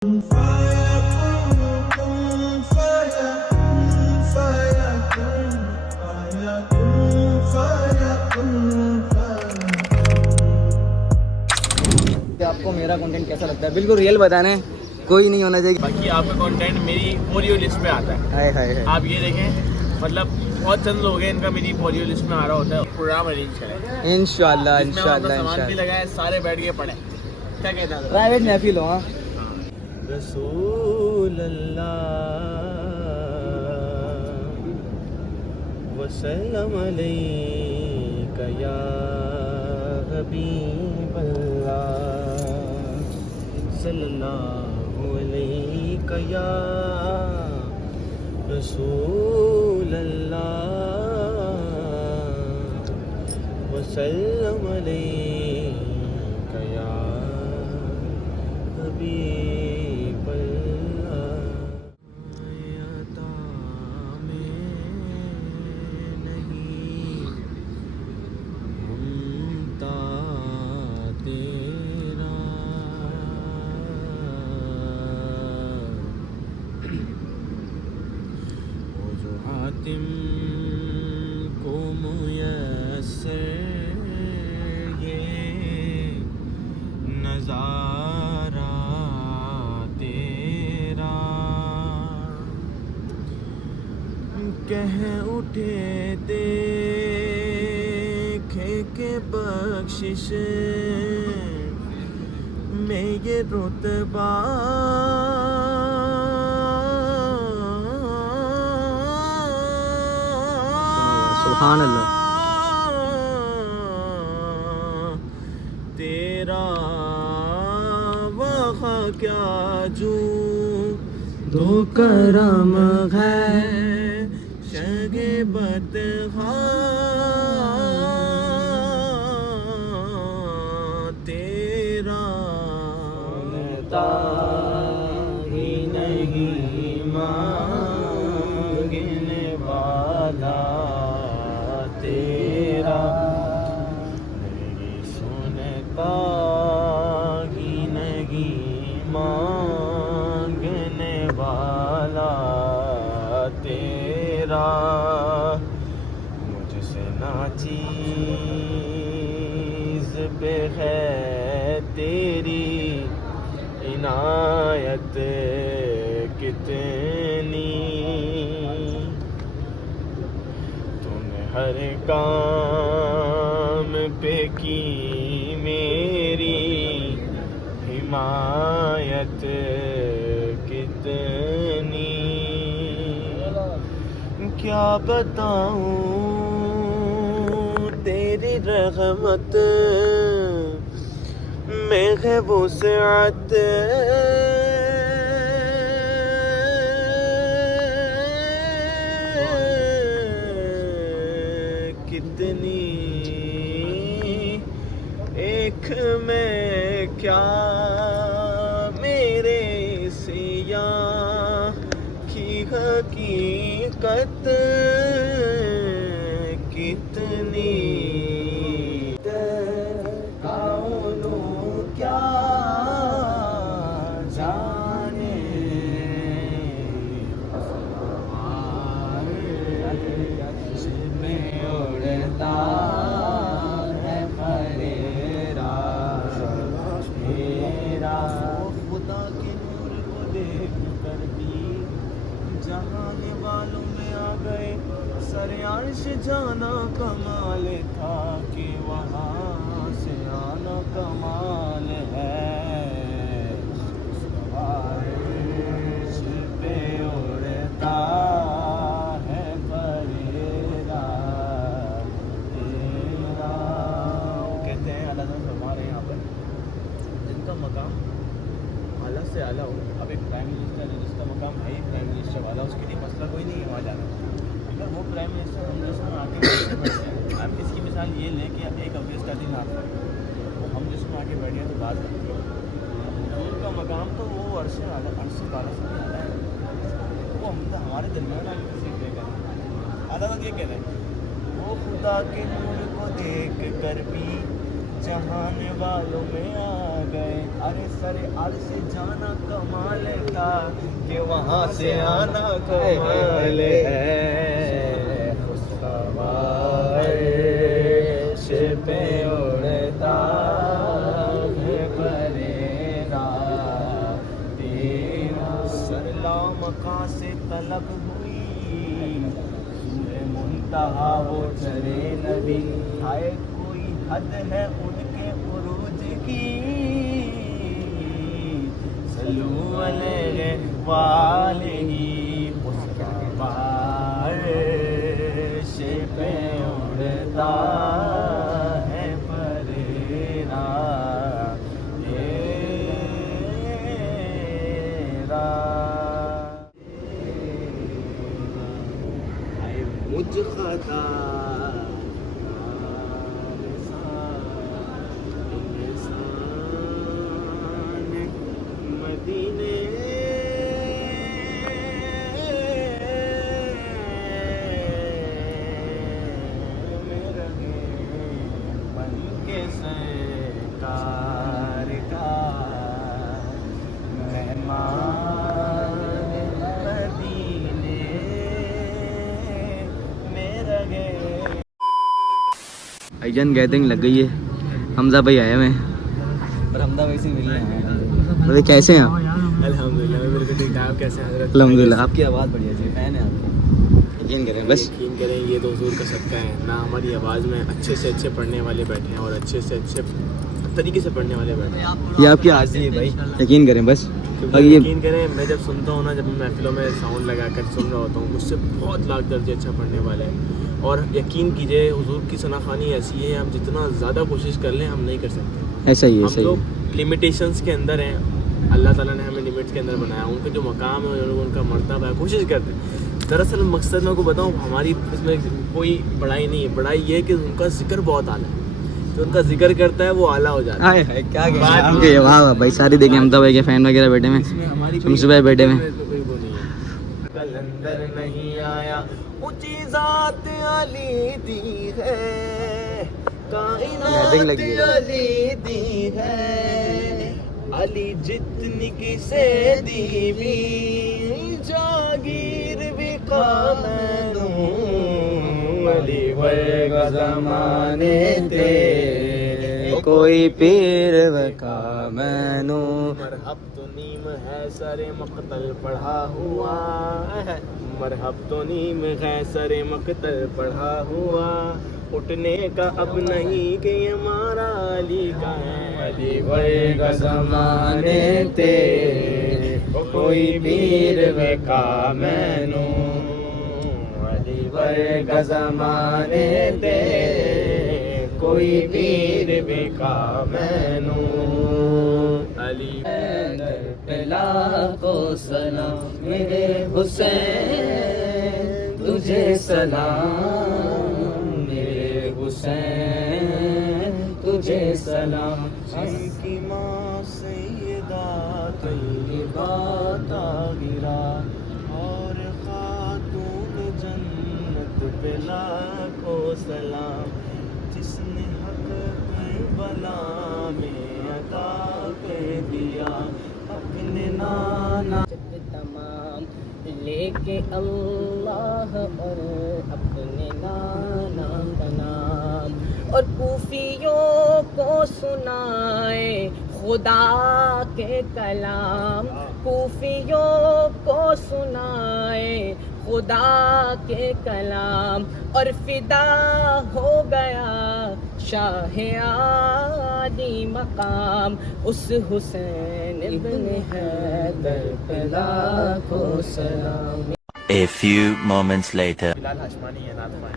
आपको मेरा कंटेंट कैसा लगता है, बिल्कुल रियल बताना है, कोई नहीं होना चाहिए। बाकी आपका कंटेंट मेरी फॉर लिस्ट में आता है। हाय हाय हाय। आप ये देखें, मतलब बहुत चंद लोग हैं इनका मेरी फॉर लिस्ट में आ रहा होता है। प्रोग्राम अरेंज करें इंशाल्लाह जिसमें हम अपना सामान भी इंशाल्लाह लगाए, सारे बैठ के पढ़े। क्या कहता है? प्राइवेट महफिल हो। हाँ रसूल अल्लाह वसल्लम अलैका या हबीब अल्लाह सल्लल्लाहु अलैका या रसूल अल्लाह वसल्लम अलैका या हबीब अल्लाह। हातिम को मुयस्सर ये नज़ारा तेरा, कह उठे देखे के बख्शिश में ये रुतबा सुभान अल्लाह। तेरा वहाँ क्या जू तो करम है शगे बतहा तेरा ही नहीं मांगने वाला तेरा नहीं सुनता ही नहीं मांगने वाला तेरा, मुझसे ना चीज़ पे है तेरी इनायत कितनी, तूने हर काम पे की मेरी हिमायत कितनी, क्या बताऊं तेरी रहमत में है वुसअत कितनी, एक में क्या मेरे सिया की हकीकत कितनी, क्या जाने में उड़ता है फरेरा तेरा, खुदा के नूर को देख कर भी जहाने वालों में आ गए, सरे अर्श जाना कमाल था कि वहाँ से आना कमाल है, अर्श पे उड़ता है फरेरा तेरा। कहते हैं अल्लाह ताला हमारे यहाँ पर जिनका मकाम आला से आला हो, अब एक प्राइम मिनिस्टर है जिसका मकाम है ही प्राइम मिनिस्टर वाला, उसके लिए मसला कोई नहीं है वहाँ जाना। अगर वो प्राइम मिनिस्टर हम जिसमें आके बैठे हैं, आप इसकी मिसाल ये लें कि एक अगस्त का दिन आता है, तो हम जिसमें आके बैठे तो बात करते हैं, उनका मकाम तो वो अरसे वाला से नहीं आता है, वो हम तो हमारे दरमियान आके तस्वीर लेकर अल्लाह ये कह रहे हैं, वो खुदा के नूर को देख कर भी जहान वालों में आ गए। अरे सरे अर्श से जाना कमाल था कि वहाँ से आना कमाल है। खुशखबर्श पे उड़ता है परेरा तेरा। सलाम का से तलब हुई सूरे मुंतहा वो चले नबी। हाय कोई हद है उनके उरूज की। सल्लू अलैहि वालैहि। खुशखबर्श पे उड़ता है परेरा तेरा। मुझ खता इंसान मदीने में रहे बन के सरकार का मेहमान मदीने में रहे। भाईजान गैदरिंग लग गई है, हमजा भाई आए हुए हैं और हमजा भाई से मिलने आए हैं। बोले कैसे हैं आप? अल्हम्दुलिल्लाह मैं बिल्कुल ठीक। आप कैसे हैं हज़रत? अल्हम्दुलिल्लाह, आपकी आवाज़ बढ़िया जी, फ़ैन है आपके। यकीन करें बस। यकीन करें ये तो हुजूर का सदका है ना। हमारी आवाज़ में अच्छे से अच्छे पढ़ने वाले बैठे हैं और अच्छे से अच्छे तरीके से पढ़ने वाले बैठे हैं। ये आपकी आरज़ी है भाई, यकीन करें बस। क्योंकि और ये यकीन करें मैं जब सुनता हूँ ना, जब मैं महफिलों में साउंड लगा कर सुन रहा होता हूँ, मुझसे बहुत लाख दर्जे अच्छा पढ़ने वाले हैं। और यकीन कीजिए हुजूर की सनाखानी ऐसी है, हम जितना ज़्यादा कोशिश कर लें हम नहीं कर सकते। ऐसा ही है, हम ऐसा ही लोग है। लिमिटेशंस के अंदर हैं। अल्लाह ताला ने हमें लिमिट्स के अंदर बनाया। उनका जो मकाम है, उनका मर्तबा है, कोशिश करते हैं। दरअसल मकसद मैं को बताऊँ, हमारी इसमें कोई बड़ाई नहीं है। बड़ाई ये है कि उनका जिक्र बहुत आला है। जो उनका जिक्र करता है वो आला हो जाता है। हाय हाय, क्या कहते हैं, वाह वाह भाई, सारी देखें हमजा भाई के फ़ैन वगैरह बैठे हैं, शम्सू भाई बैठे हुए हैं। कलंदर नहीं आया, ऊंची जात अली दी है, कायनात अली दी है। अली जितनी किसे दीवी जागीर भी काम दूं। अली वर्गा ज़माने ते कोई पीर वका मैनू। मरहब तो नीम है सरे मकतल पढ़ा हुआ। मरहब तो नीम है सरे मकतल पढ़ा हुआ। उठने का अब नहीं कि ये हमारा अली का है। अली वर्गा ज़माने ते कोई पीर वका मैनू। अली वर्गा ज़माने ते कोई पीर बिका मैनू। अली पहला को सलाम मेरे हुसैन, तुझे सलाम मेरे हुसैन, तुझे सलाम। जिनकी माँ सैयदा तैयबा ताहिरा और खातून जन्नत पे लाखों सलाम। जिसने हक करबला में अदा कर दिया अपने नाना तमाम लेके अल्लाह और अपने नाना का नाम। और कूफियों को सुनाए खुदा के कलाम। कूफियों को सुनाए खुदा के कलाम। और फिदा हो गया शाह आदि मकाम उस हुसैन इब्न हैदर पे लाखों सलाम। A few moments later. Bilal हाशमानी है नाथ खान,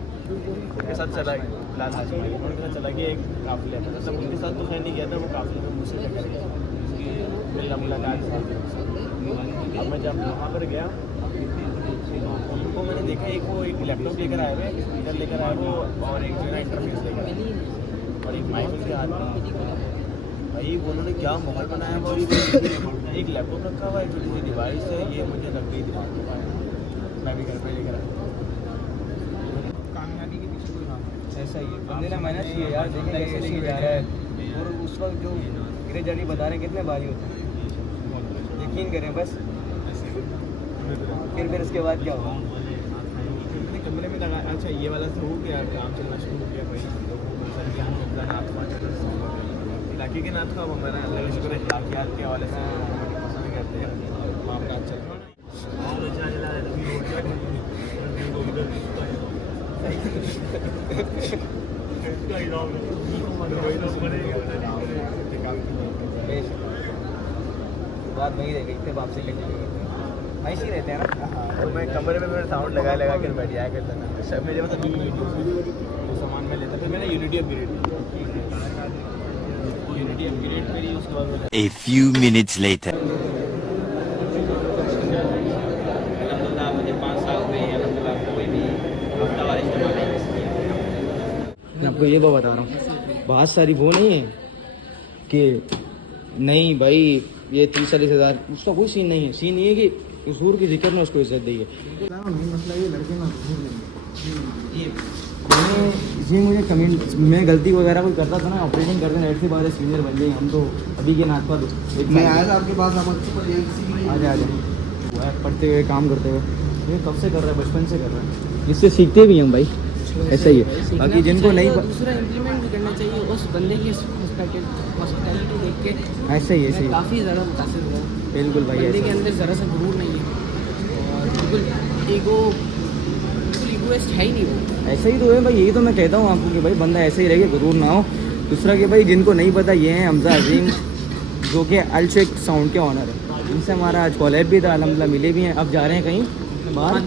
उनके साथ चला बिलाल हाशमानी उनके साथ चला गया एक काफिले में। मतलब उनके साथ तो खैर नहीं गया था, वो काफिले में मुझसे टक्कर गया, उसकी मिलना मुलाकात हुई थी उससे। अब मैं जब वहाँ पर गया उनको मैंने देखा, एक वो एक लैपटॉप लेकर आए हुए, एक स्पीकर लेकर आए वो, और एक जो है इंटरफेस लेकर आए और एक माइक उनके हाथ में। भाई उन्होंने क्या माहौल बनाया हुआ, एक लैपटॉप रखा हुआ है, छोटी सी डिवाइस है, ये मुझे लग गई दिमाग के बाहर। मैं भी घर पे लेकर आया। कामयाबी के पीछे कोई नाम है, ऐसा ही है, बंदे ने मेहनत की है यार, देखें कैसे लेके जा रहा है। और उस वक्त जो गिरे जाली बता रहे हैं कितने भारी होते हैं, यकीन करें बस। फिर उसके बाद क्या हुआ? कमरे में लगा। अच्छा ये वाला तो हो गया, काम चलना शुरू हो गया भाई। इलाके के नाथ का हमारा अल्लाह का शुक्र है, इलाकियात के हवाले से पसंद करते हैं, मामला चल रहा है। बात वही रह गई थे, वापसी लेके ऐसे ही रहते हैं ना। तो मैं कमरे में मेरा साउंड लगा कर बैठ जाया करता था। सब मेरे मतलब वो सामान में लेता, फिर मैंने यूनिटी अपग्रेड करी, उसके बाद मैंने A few minutes later. अल्हम्दुलिल्लाह मुझे 5 साल में अल्हम्दुलिल्लाह कोई भी हफ्ता वाला इस्तेमाल नहीं किया। मैं आपको ये बात बता रहा हूँ, बहुत सारी वो नहीं है कि नहीं भाई ये 30-40 हज़ार, उसका कोई सीन नहीं है। सीन ये है कि हुजूर की जिक्र में उसको इज्जत दी है। मसला ये लड़के में ये मुझे कमेंट, मैं गलती वगैरह कोई करता था ना, ऑपरेटिंग करते हैं ऐसी बात है, सीनियर बन जाए हम तो अभी के नाथ पर। मैं आया था आपके पास, आप आ जा पढ़ते हुए काम करते हुए, ये कब से कर रहा है, बचपन से कर रहा है, इससे सीखते भी हम भाई। ऐसा ही है, बाकी जिनको नहीं दूसरा इम्प्लीमेंट भी करना चाहिए उस बंदे की हॉस्पिटैलिटी देख के। ऐसा ही मैं काफ़ी ज़्यादा मुतासिर हुआ। बिल्कुल भाई, बंदे के ऐसा अंदर ज़रा सा गुरूर नहीं है और बिल्कुल ईगोइस्ट है ही नहीं वो। ऐसा ही तो है भाई। यही तो मैं कहता हूँ आपको कि भाई बंदा ऐसे ही रहे, गुरूर ना हो। दूसरा कि भाई जिनको नहीं पता, ये हैं हमजा अजीम, जो कि अल्शेक साउंड के ऑनर है। इनसे हमारा आज कॉलेज भी था, अल्हम्दुलिल्लाह मिले भी हैं। अब जा रहे हैं कहीं बाहर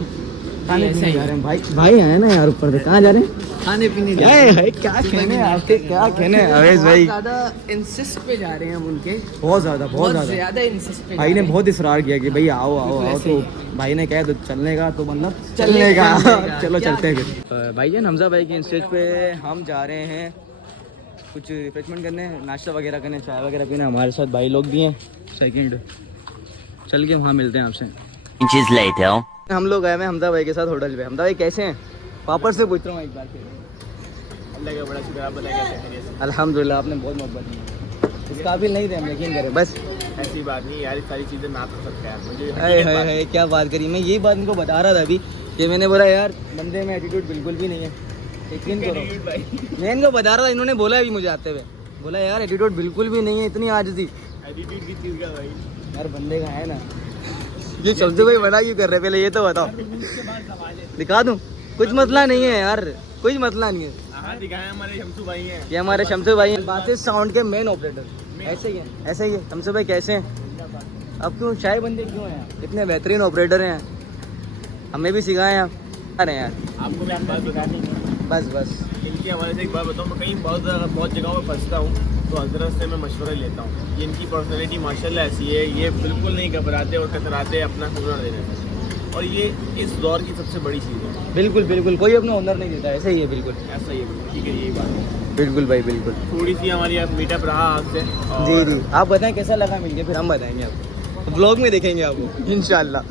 खाने पीने जा रहे हैं। भाई आए ना यार ऊपर से, कहाँ जा रहे हैं? खाने पीने क्या है, क्या कहने आपके, क्या कहने अवेश भाई? ज़्यादा इंसिस्ट पे जा रहे हैं हम उनके, बहुत ज़्यादा इंसिस्ट पे भाई ने बहुत इसरार किया कि भाई आओ आओ आओ, तो भाई ने कहा तो चलने का, तो मतलब चलने का चलो चलते हैं फिर। भाई जान हमजा भाई के स्टेज पे हम जा रहे हैं कुछ रिफ्रेशमेंट करने, नाश्ता वगैरह करने, चाय वगैरह पीने। हमारे साथ भाई लोग भी हैं। सेकंड चल के वहाँ मिलते हैं आपसे। Inches later. हम लोग आए हैं हमजा भाई के साथ होटल पे। हमजा भाई कैसे हैं? पापड़ से पूछ रहा हूँ एक बार फिर। अल्लाह का बड़ा शुक्र, आप बताएं कैसे खैरियत से? अल्हम्दुलिल्लाह, आपने बहुत मोहब्बत की। इस काबिल नहीं थे हम, यकीन करें बस। ऐसी बात नहीं यार, सारी चीज़ें ना कर सकते हैं मुझे। है क्या बात करी। मैं यही बात इनको बता रहा था अभी कि मैंने बोला यार बंदे में एटीट्यूड बिल्कुल भी नहीं है, यकीन करो। मैं इनको बता रहा था, इन्होंने बोला अभी मुझे आते हुए, बोला यार एटीट्यूड बिल्कुल भी नहीं है, इतनी आजजी। एटीट्यूड की चीज़ का भाई यार बंदे का है ना। ये शब्द भाई बना क्यों कर रहे, पहले ये तो बताओ। दिखा दूं? कुछ मसला नहीं है यार, कुछ मसला नहीं है। हाँ दिखाएं, हमारे शमसू भाई हैं। ये हमारे शमसू भाई हैं, बातें साउंड के मेन ऑपरेटर। ऐसे ही है, ऐसे ही है। शमसू भाई कैसे हैं? अब क्यों शाही बंदे क्यों हैं? इतने बेहतरीन ऑपरेटर हैं, हमें भी सिखाएं आप। अरे यार आपको मैं एक बात बतानी है, बस इनकी हमारे से एक बात बताऊँ। मैं कहीं बहुत जगहों पर फंसता हूँ तो हजरत से मैं मशवरा लेता हूँ। ये इनकी पर्सनैलिटी माशाल्लाह ऐसी है, ये बिल्कुल नहीं घबराते और कतराते अपना हुनर देने में, और ये इस दौर की सबसे बड़ी चीज़ है। बिल्कुल बिल्कुल, कोई अपना हुनर नहीं देता, ऐसा ही है बिल्कुल। ऐसा ही है, ठीक है, यही बात है। बिल्कुल भाई बिल्कुल। थोड़ी सी हमारी अब मीटअप रहा आपसे। जी जी, आप बताएं कैसा लगा मिलके, फिर हम बताएंगे आपको, ब्लॉग में देखेंगे आपको इंशाल्लाह।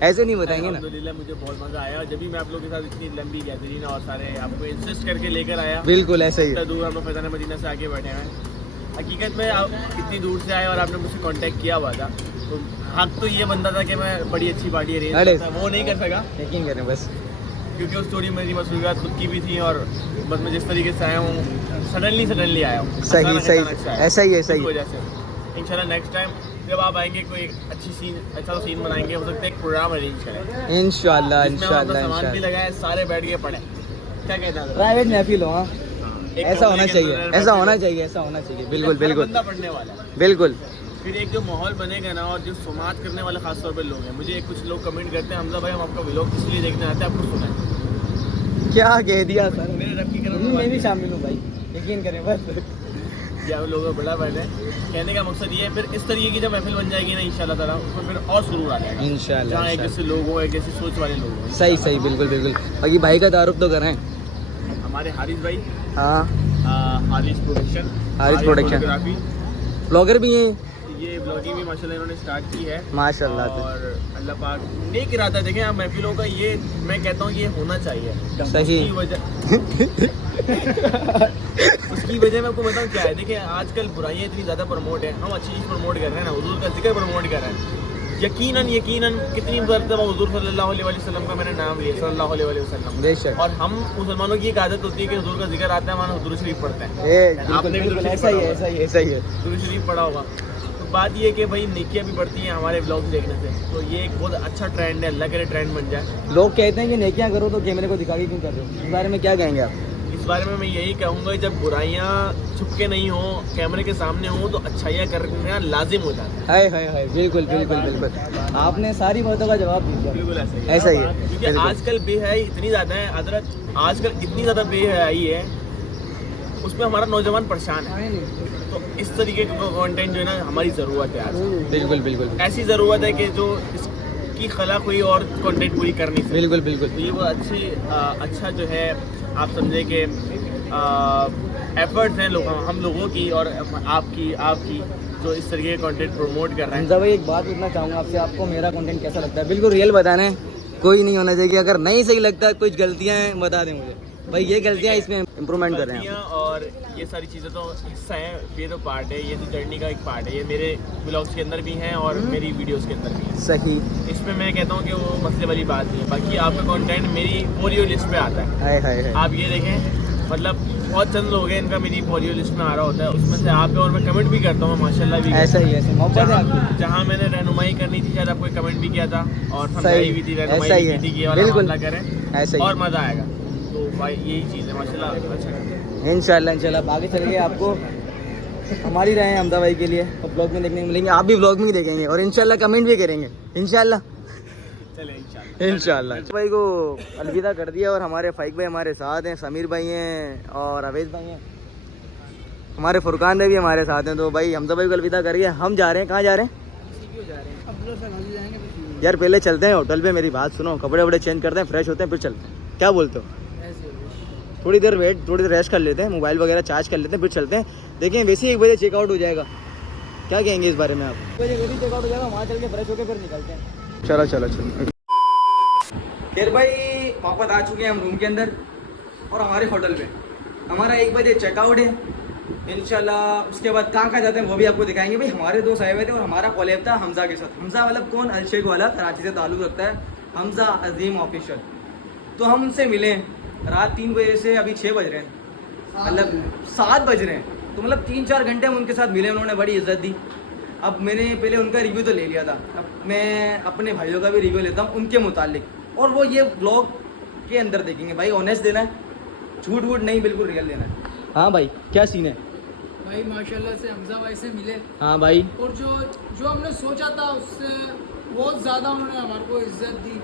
ऐसे नहीं बताएंगे ना। अल्हम्दुलिल्लाह मुझे बहुत मज़ा आया, जब भी मैं आप लोगों के साथ इतनी लंबी गैदरिंग और सारे आपको इंसिस्ट करके लेकर आया। बिल्कुल ऐसा ही है। इतना दूर हम लोग फैज़ान मदीना से आके बैठे हैं। हकीकत में आप इतनी दूर से आए और आपने मुझसे कांटेक्ट किया हुआ था, तो हक तो ये बनता था कि मैं बड़ी अच्छी पार्टी अरेंज करता, वो नहीं कर सका। यकीन करें बस, क्योंकि उस स्टोरी मेरी मसरूलियात खुद की भी थी, और बस मैं जिस तरीके से आया हूँ सडनली आया हूँ। सही सही, ऐसा ही इस वजह से इंशाल्लाह नेक्स्ट टाइम जब आप आएंगे कोई अच्छा सीन बनाएंगे, हो सकता है एक प्रोग्राम अरेंज करें इंशाल्लाह इंशाल्लाह। सामान भी लगाए, सारे बैठ के पढ़े, क्या कहते हैं? प्राइवेट महफिल हो। हाँ एक ऐसा कमरे होना के चाहिए, अंदर ऐसा बैठे होना हो। चाहिए, ऐसा होना चाहिए। बिल्कुल हर बिल्कुल बंदा पढ़ने वाला है। बिल्कुल। फिर एक जो माहौल बनेगा ना, और जो समाज करने वाले खास तौर पे लोग हैं, मुझे कुछ लोग कमेंट करते हैं, हमजा भाई हम आपका व्लॉग इसलिए देखने आते हैं, आपको सुना है। क्या कह दिया सर, मेरे रब की करम मैं भी शामिल हूँ भाई, यकीन करें बस। या लोगों का बड़ा बहन है। कहने का मकसद ये है, फिर इस तरीके की जब महफिल बन जाएगी ना इंशाल्लाह ताला, उसमें फिर और सुरूर आ जाएगा इंशाल्लाह जहाँ एक जैसे लोग हों, एक जैसी सोच वाले लोग हों। सही सही, बिल्कुल बिल्कुल। बाकी भाई का तारुफ तो करें। हमारे हारिस भाई, हाँ Haris production, Haris production. Photography, blogger भी हैं। ये ब्लॉगिंग भी माशाल्लाह इन्होंने स्टार्ट की है माशाल्लाह से। और अल्लाह पाक नेक इरादा देखें आप महफिलों का, ये मैं कहता हूँ कि ये होना चाहिए। सही। उसकी वजह उसकी वजह मैं आपको बताऊँ क्या है। देखिए आजकल बुराइयाँ इतनी ज़्यादा प्रमोट है, हम अच्छी चीज़ प्रमोट कर रहे हैं ना, हुजूर का जिक्र प्रमोट कर रहे हैं। यकीनन कितनी मरतबा हुजूर सल्लल्लाहु अलैहि वसल्लम का मैंने नाम लिया, सल्लल्लाहु अलैहि वसल्लम। बेशक। और हम मुसलमानों की एक आदत होती है कि हुजूर का जिक्र आता है, हमारा दुरूद शरीफ पढ़ते हैं। आपने भी दुरूद शरीफ ऐसा ही पढ़ा है, होगा। ऐसा ही है, ऐसा ही है। दुरूद शरीफ पढ़ा होगा। तो बात ये है कि भाई नेकियां भी बढ़ती हैं हमारे व्लॉग देखने से, तो ये एक बहुत अच्छा ट्रेंड है, अल्लाह के लिए ट्रेंड बन जाए। लोग कहते हैं कि नेकियां करो तो कैमरे को दिखा के क्यों कर रहे हो, इस बारे में क्या कहेंगे आप? इस बारे में मैं यही कहूँगा, जब बुराइयाँ छुप के नहीं हो, कैमरे के सामने हो, तो अच्छाइयाँ करना लाजिम हो जाता है। हाय हाय हाय, बिल्कुल बिल्कुल बिल्कुल, आपने सारी बातों का जवाब दिया। बिल्कुल ऐसा ही है। ऐसा ही है, क्योंकि बिल्कुल। आजकल बेहयाई इतनी ज़्यादा है हजरत, आजकल इतनी ज़्यादा बेहयाई है, उसमें हमारा नौजवान परेशान है। तो इस तरीके का कंटेंट जो है ना, हमारी ज़रूरत है आज। बिल्कुल बिल्कुल ऐसी ज़रूरत है कि जो इसकी खला कोई और कंटेंट पूरी कर नहीं सकती। बिल्कुल बिल्कुल। तो ये वो अच्छा जो है, आप समझे कि एफर्ट्स हैं हम लोगों की और आपकी जो इस तरीके के कंटेंट प्रमोट कर रहे हैं। हमजा भाई एक बात पूछना चाहूँगा आपसे, आपको मेरा कंटेंट कैसा लगता है? बिल्कुल रियल बताना है, कोई नहीं होना चाहिए। अगर नहीं सही लगता, कुछ गलतियाँ हैं बता दें मुझे, भाई ये गलतियाँ इसमें इम्प्रूवमेंट कर रहे हैं। गलतियाँ और ये सारी चीज़ें तो हिस्सा है, ये तो पार्ट है, ये तो जर्नी का एक पार्ट है। ये मेरे ब्लॉग्स के अंदर भी हैं और मेरी वीडियोस के अंदर भी है। सही। इसमें मैं कहता हूँ कि वो मसले वाली बात नहीं है। बाकी आपका कंटेंट मेरी फॉर यू लिस्ट पे आता है। हाय हाय हाय। आप ये देखें, मतलब बहुत चंद लोग हैं इनका मेरी फॉर यू लिस्ट में आ रहा होता है, उसमें से आप हैं और मैं कमेंट भी करता हूँ माशाल्लाह भी। ऐसा ही है, मोहब्बत है आपकी। जहाँ मैंने रहनुमाई करनी थी, शायद आपको एक कमेंट भी किया था और सही। समझाई भी थी, ऐसा रहनुमाई ही भी है। की थी कि ये वाला बिल्कुल। मामला करें ऐसा ही और मज़ा आएगा। तो भाई यही चीज़ है माशाल्लाह, अच्छा करते हैं। इंशाल्लाह आगे चल के आपको हमारी राय है हमजा भाई के लिए और ब्लॉग में देखने को मिलेंगे, आप भी ब्लॉग में ही देखेंगे और इंशाल्लाह कमेंट भी करेंगे इंशाल्लाह। चले इंशाल्लाह। इंशाल्लाह भाई को अलविदा कर दिया और हमारे फाइक भाई हमारे साथ हैं, समीर भाई हैं और अवैध भाई हैं, हमारे फुरकान भाई भी हमारे साथ हैं। तो भाई हमजा भाई को अलविदा करिए, हम जा रहे हैं। कहाँ जा रहे हैं यार? पहले चलते हैं होटल पे, मेरी बात सुनो, कपड़े वपड़े चेंज करते हैं, फ्रेश होते हैं, फिर चलते हैं। क्या बोलते हो? थोड़ी देर रेस्ट कर लेते हैं, मोबाइल वगैरह चार्ज कर लेते हैं, फिर चलते हैं। देखें वैसे ही 1 बजे चेकआउट हो जाएगा, क्या कहेंगे इस बारे में आप? 1 बजे वैसे चेकआउट हो जाएगा, वहाँ चल के फ्रेश होकर फिर निकलते हैं। चलो चलो चलो। फिर भाई वापस आ चुके हैं हम रूम के अंदर और हमारे होटल पे हमारा 1 बजे चेकआउट है इंशाल्लाह। उसके बाद कहाँ जाते हैं वो भी आपको दिखाएंगे। भाई हमारे दोस्त आए हुए थे और हमारा कॉलेब था हमजा के साथ। हमजा मतलब कौन? अलशेख वाला, कराची से ताल्लुक़ रखता है, हमजा अजीम ऑफिशियल। तो हम उनसे मिले रात 3 बजे से अभी 6 बज रहे हैं, मतलब 7 बज रहे हैं। तो मतलब 3-4 घंटे हम उनके साथ मिले, उन्होंने बड़ी इज्जत दी। अब मैंने पहले उनका रिव्यू तो ले लिया था, अब मैं अपने भाइयों का भी रिव्यू लेता हूँ उनके मुतालिक, और वो ये ब्लॉग के अंदर देखेंगे। भाई ऑनेस्ट देना है, झूठ वूठ नहीं, बिल्कुल रियल देना है। हाँ भाई क्या सीन है? भाई माशाल्लाह से हमजा भाई से मिले हाँ भाई, और जो हमने सोचा था उससे बहुत ज़्यादा उन्होंने हमारे को इज्जत दी।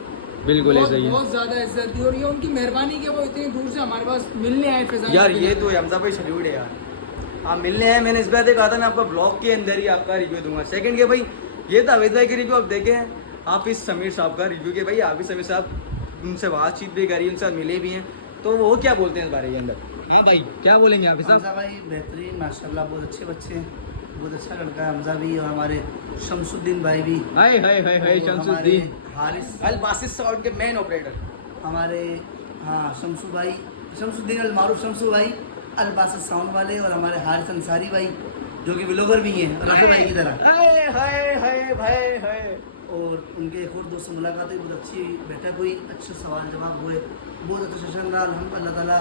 बिल्कुल ऐसा ही है बहुत ज़्यादा इज्जत दी और ये उनकी मेहरबानी कि वो इतनी दूर से हमारे पास मिलने आए। फिजा यार ये तो हमजा भाई सल्यूट है यार, आप मिलने हैं। मैंने इस बार कहा था ना आपका ब्लॉग के अंदर ही आपका रिव्यू दूंगा। सेकंड के भाई ये था अवैध भाई के रिव्यू, आप देखें आप इस समीर साहब का रिव्यू के। भाई आप भी समीर साहब उनसे बातचीत भी करी, उनसे मिले भी हैं, तो वो क्या बोलते हैं इस बारे के अंदर? हाँ भाई क्या बोलेंगे आप? हमजा भाई बेहतरीन माशाल्लाह, बहुत अच्छे बच्चे हैं, बहुत अच्छा लड़का है हमजा भी। और हमारे शमसुद्दीन भाई भी, हाय हाय हाय हाय, और शमसुद्दीन हमारे हारिस, अल बासिस साउंड के मेन ऑपरेटर हमारे हाँ शमसू भाई, शमसुद्दीन अल मारूफ शमसू भाई अल बासिस साउंड वाले, और हमारे हारिस अंसारी भाई जो कि व्लॉगर भी हैं रफी भाई की तरह। हाय हाय हाय भाई हाय। और उनके एक और दोस्त से मुलाकात हुई, बहुत अच्छी बैठा, कोई अच्छे सवाल जवाब हुए, बहुत अच्छा सेशन रहा। अल्लाह ताला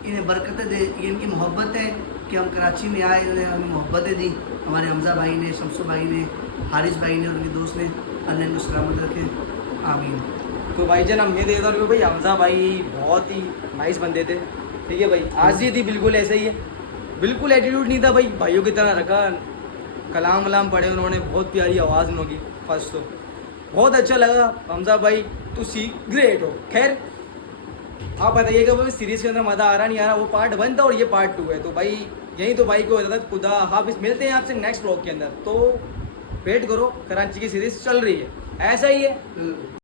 इन्हें बरकतें दे, ये इनकी मोहब्बत है कि हम कराची में आए, इन्होंने हमें मोहब्बतें दी। हमारे हमजा भाई ने, शमसू भाई ने, हारिस भाई ने, उनके दोस्त ने, अल्लाह इनको सलामत रखे, आमीन। तो भाई जान हम ये देता हूँ भाई हमजा भाई बहुत ही नाइस बंदे थे, ठीक है भाई। आज ये थी बिल्कुल ऐसे ही है, बिल्कुल एटीट्यूड नहीं था भाई, भाइयों की तरह रखा, कलाम वलाम पढ़े उन्होंने, बहुत प्यारी आवाज़ उनकी। फर्स्ट तो बहुत अच्छा लगा हमजा भाई, तो सी ग्रेट हो। खैर आप बताइएगा भाई सीरीज़ के अंदर मज़ा आ रहा नहीं आ रहा, वो पार्ट 1 था और ये पार्ट 2 है। तो भाई यही तो भाई को होता था। खुदा हाफिज़, मिलते हैं आपसे नेक्स्ट व्लॉग के अंदर। तो वेट करो, कराची की सीरीज़ चल रही है, ऐसा ही है।